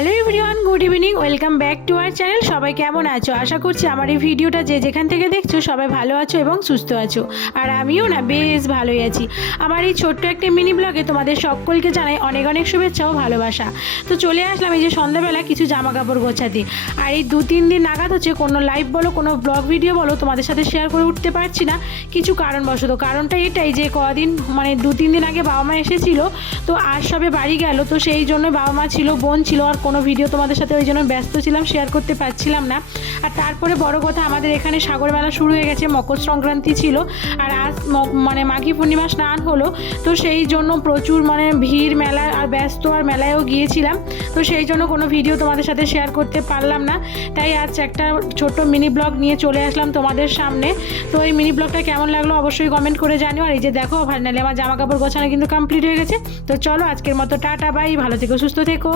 Hello everyone, good evening, welcome back to our channel. সবাই কেমন আছো? আশা করছি আমার এই ভিডিওটা যে যেখান থেকে দেখছো সবাই ভালো আছো এবং সুস্থ আছো। আর আমিও না বেশ ভালোই আছি। আমার এই ছোট্ট একটা মিনি ব্লগে তোমাদের সকলকে জানাই অনেক অনেক শুভেচ্ছা ও ভালোবাসা। তো চলে আসলাম এই যে সন্ধ্যাবেলা কিছু জামা কাপড় গোছাতে। আর এই 2-3 দিন নাগাদ হচ্ছে কোনো লাইভ বলো কোনো ব্লগ ভিডিও বলো তোমাদের সাথে শেয়ার করে উঠতে পারছি না কিছু কারণবশত। কারণটা এটাই যে কদিন মানে 2-3 দিন আগে বাবা মা এসেছিলো, তো আজ সবে বাড়ি গেল, তো সেই জন্য বাবা মা ছিল, বোন ছিল, আর কোনো ভিডিও তোমাদের সাথে ওই জন্য ব্যস্ত ছিলাম, শেয়ার করতে পারছিলাম না। আর তারপরে বড় কথা, আমাদের এখানে সাগর মেলা শুরু হয়ে গেছে, মকর সংক্রান্তি ছিল, আর আজ মানে মাঘী পূর্ণিমা স্নান হলো, তো সেই জন্য প্রচুর মানে ভিড় মেলা আর ব্যস্ত, আর মেলায়ও গিয়েছিলাম, তো সেই জন্য কোনো ভিডিও তোমাদের সাথে শেয়ার করতে পারলাম না। তাই আজ একটা ছোট্ট মিনি ব্লগ নিয়ে চলে আসলাম তোমাদের সামনে। তো এই মিনি ব্লগটা কেমন লাগলো অবশ্যই কমেন্ট করে জানিও। আর এই যে দেখো ফাইনালি আমার জামা কাপড় গোছানো কিন্তু কমপ্লিট হয়ে গেছে। তো চলো আজকের মতো টাটা বাই, ভালো থেকো সুস্থ থেকো।